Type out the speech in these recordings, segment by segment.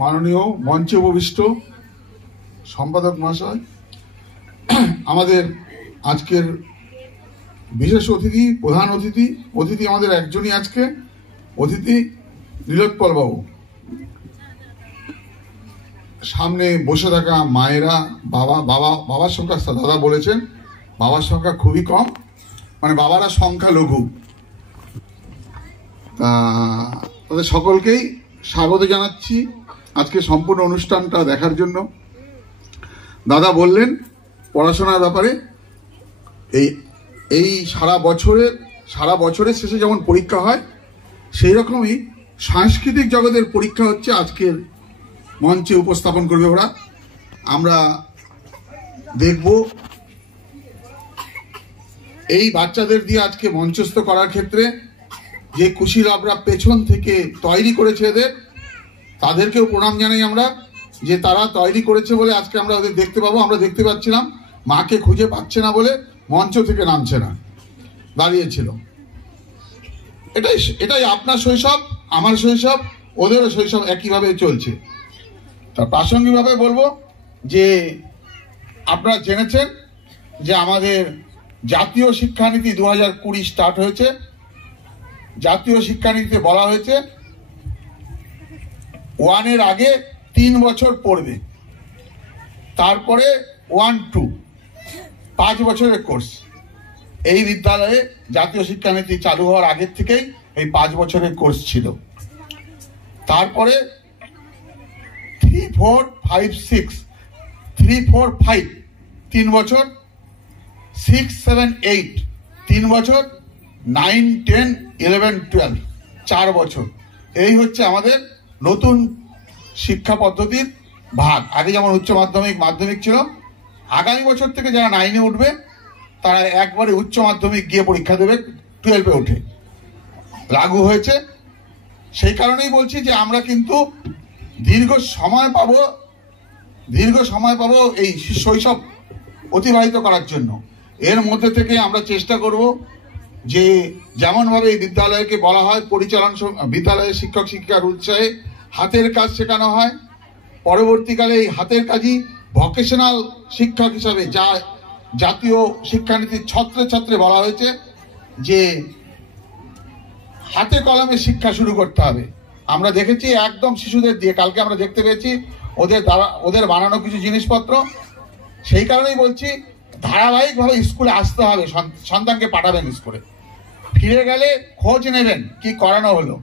মাননীয় মঞ্চে উপবিষ্ট সম্পাদক মহাশয়, আমাদের আজকের বিশেষ অতিথি, প্রধান অতিথি আমাদের একজনই আজকে অতিথি, নীলোৎপল বাবু। সামনে বসে থাকা মায়েরা, বাবার সংখ্যা দাদা বলেছেন বাবার সংখ্যা খুবই কম, মানে বাবারা সংখ্যা লঘু। তাদের সকলকেই স্বাগত জানাচ্ছি আজকে সম্পূর্ণ অনুষ্ঠানটা দেখার জন্য। দাদা বললেন পড়াশোনার ব্যাপারে, এই সারা বছরের শেষে যেমন পরীক্ষা হয়, সেই রকমই সাংস্কৃতিক জগতের পরীক্ষা হচ্ছে আজকের মঞ্চে উপস্থাপন করবে ওরা। আমরা দেখব এই বাচ্চাদের দিয়ে আজকে মঞ্চস্থ করার ক্ষেত্রে যে কুশীলবরা পেছন থেকে তৈরি করেছে এদের, তাদেরকেও প্রণাম জানাই আমরা, যে তারা তৈরি করেছে বলে আজকে আমরা ওদের দেখতে পাবো। আমরা দেখতে পাচ্ছিলাম মাকে খুঁজে পাচ্ছে না বলে মঞ্চ থেকে নামছে না, দাঁড়িয়েছিল। এটাই আপনার শৈশব, আমার শৈশব, ওদেরও শৈশব একইভাবে চলছে। তা প্রাসঙ্গিকভাবে বলবো যে আপনারা জেনেছেন যে আমাদের জাতীয় শিক্ষানীতি 2020 স্টার্ট হয়েছে। জাতীয় শিক্ষানীতিতে বলা হয়েছে 1-এর আগে 3 বছর পড়বে, তারপরে 1-2 5 বছরের কোর্স। এই বিদ্যালয়ে জাতীয় শিক্ষানীতি চালু হওয়ার আগের থেকেই এই 5 বছরের কোর্স ছিল। তারপরে 3, 4, 5, 6 3, 4, 5 3 বছর, 6, 7, 8 3 বছর, 9, 10, 11, 12 4 বছর। এই হচ্ছে আমাদের নতুন শিক্ষা পদ্ধতির ভাগ। আগে যেমন উচ্চ মাধ্যমিক ছিল, আগামী বছর থেকে যারা 9-এ উঠবে তারা একবারে উচ্চ মাধ্যমিক গিয়ে পরীক্ষা দেবে 12-এ উঠে, লাগু হয়েছে। সেই কারণেই বলছি যে আমরা কিন্তু দীর্ঘ সময় পাবো এই শৈশব অতিবাহিত করার জন্য। এর মধ্যে থেকে আমরা চেষ্টা করব যে যেমনভাবে এই বিদ্যালয়কে বলা হয় বিদ্যালয়ের শিক্ষক শিক্ষিকার উৎসাহে হাতের কাজ শেখানো হয়, পরবর্তীকালে এই হাতের কাজই ভোকেশনাল শিক্ষক হিসাবে, যা জাতীয় শিক্ষানীতির ছত্রে বলা হয়েছে যে হাতে কলমে শিক্ষা শুরু করতে হবে। আমরা দেখেছি একদম শিশুদের দিয়ে, কালকে আমরা দেখতে পেয়েছি ওদের বানানো কিছু জিনিসপত্র। সেই কারণেই বলছি ধারাবাহিকভাবে স্কুলে আসতে হবে, সন্তানকে পাঠাবেন স্কুলে, ফিরে গেলে খোঁজ নেবেন কি করানো হলো।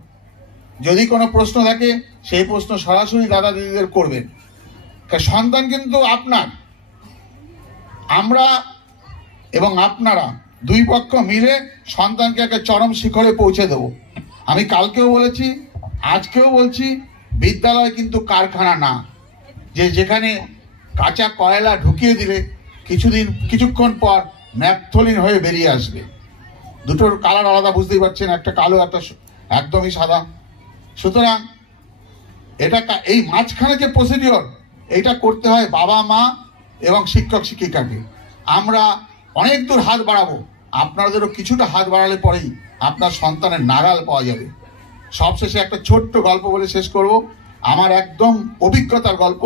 যদি কোনো প্রশ্ন থাকে সেই প্রশ্ন সরাসরি দাদা দিদিদের করবেন। সন্তান কিন্তু আপনার, আমরা এবং আপনারা দুই পক্ষ মিলে সন্তানকে একটা চরম শিখরে পৌঁছে দেব। আমি কালকেও বলেছি, আজকেও বলছি, বিদ্যালয় কিন্তু কারখানা না যে যেখানে কাঁচা কয়লা ঢুকিয়ে দিলে কিছুক্ষণ পর ন্যাপথলিন হয়ে বেরিয়ে আসবে। দুটোর কালার আলাদা, বুঝতেই পারছেন, একটা কালো, একটা একদমই সাদা। সুতরাং এই মাঝখানে যে প্রসিডিওর, এটা করতে হয় বাবা মা এবং শিক্ষক শিক্ষিকাকে। আমরা অনেক দূর হাত বাড়াবো, আপনাদেরও কিছুটা হাত বাড়ালে পরেই আপনার সন্তানের নাগাল পাওয়া যাবে। সবশেষে একটা ছোট্ট গল্প বলে শেষ করব, আমার একদম অভিজ্ঞতার গল্প।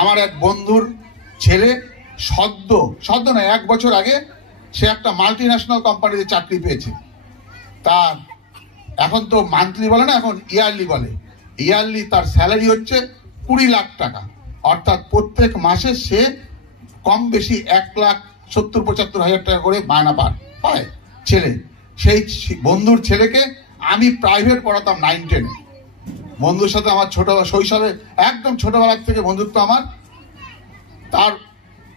আমার এক বন্ধুর ছেলে সদ্য নয়, 1 বছর আগে সে একটা মাল্টিন্যাশনাল কোম্পানিতে চাকরি পেয়েছে। তার এখন তো মান্থলি বলে না, এখন ইয়ারলি বলে। ইয়ারলি তার স্যালারি হচ্ছে 20 লাখ টাকা, অর্থাৎ প্রত্যেক মাসে সে কম বেশি 1,70,75,000 টাকা করে মায়না পায় ছেলে। সেই বন্ধুর ছেলেকে আমি প্রাইভেট পড়াতাম 9-10-এ। বন্ধুর সাথে আমার শৈশবে একদম ছোটবেলার থেকে বন্ধুত্ব আমার। তার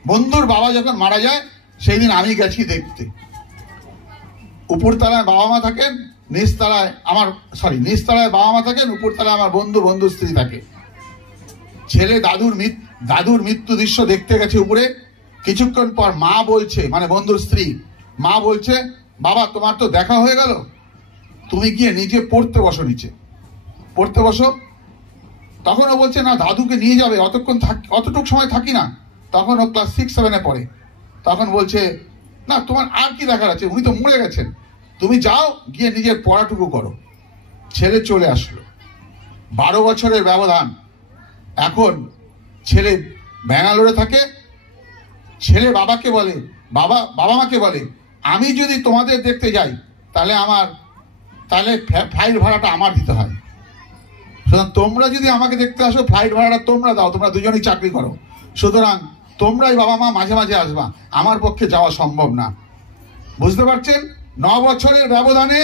বন্ধুর বাবা যখন মারা যায় সেই দিন আমি গেছি দেখতে। উপরতলায় বাবা মা থাকেন, নিচতলায় বাবা মা থাকেন, উপরতলায় আমার বন্ধুর স্ত্রী থাকে। ছেলে দাদুর মৃত্যু দৃশ্য দেখতে গেছে উপরে। কিছুক্ষণ পর মা বলছে, মানে বন্ধুর স্ত্রী মা বলছে, বাবা তোমার তো দেখা হয়ে গেল, তুমি গিয়ে নিজে পড়তে বসো, নিচে পড়তে বসো। তখন ও বলছে না, দাদুকে নিয়ে যাবে, অতটুকু সময় থাকি না। তখন ও ক্লাস 6-7-এ পড়ে। তখন বলছে না, তোমার আর কি দেখার আছে, উনি তো মরে গেছেন, তুমি যাও গিয়ে নিজের পড়াটুকু করো। ছেলে চলে আসলো। 12 বছরের ব্যবধান। এখন ছেলে ব্যাঙ্গালোরে থাকে, ছেলে বাবাকে বলে, বাবা মাকে বলে আমি যদি তোমাদের দেখতে যাই তাহলে ফ্লাইট ভাড়াটা আমার দিতে হয়। সুতরাং তোমরা যদি আমাকে দেখতে আসো ফ্লাইট ভাড়াটা তোমরা দাও, তোমরা দুজনেই চাকরি করো, সুতরাং তোমরাই বাবা মা মাঝে মাঝে আসবা, আমার পক্ষে যাওয়া সম্ভব না। বুঝতে পারছেন? 9 বছরের ব্যবধানে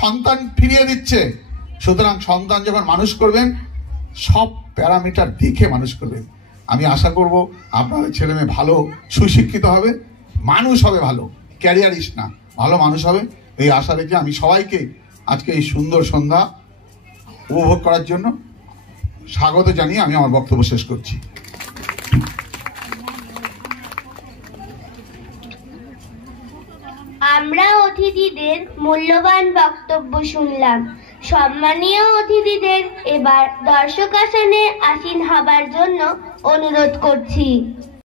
সন্তান ফিরিয়ে দিচ্ছে। সুতরাং সন্তান যখন মানুষ করবেন সব প্যারামিটার দেখে মানুষ করবেন। আমি আশা করব আপনাদের ছেলে মেয়ে ভালো সুশিক্ষিত হবে, মানুষ হবে, ভালো ক্যারিয়ারিস্ট না, ভালো মানুষ হবে, এই আশা রেখে আমি সবাইকে আজকে এই সুন্দর সন্ধ্যা উপভোগ করার জন্য স্বাগত জানিয়ে আমি আমার বক্তব্য শেষ করছি। আমরা অতিথিদের মূল্যবান বক্তব্য শুনলাম। সম্মানীয় অতিথিদের এবার দর্শক আসনে আসীন হবার জন্য অনুরোধ করছি।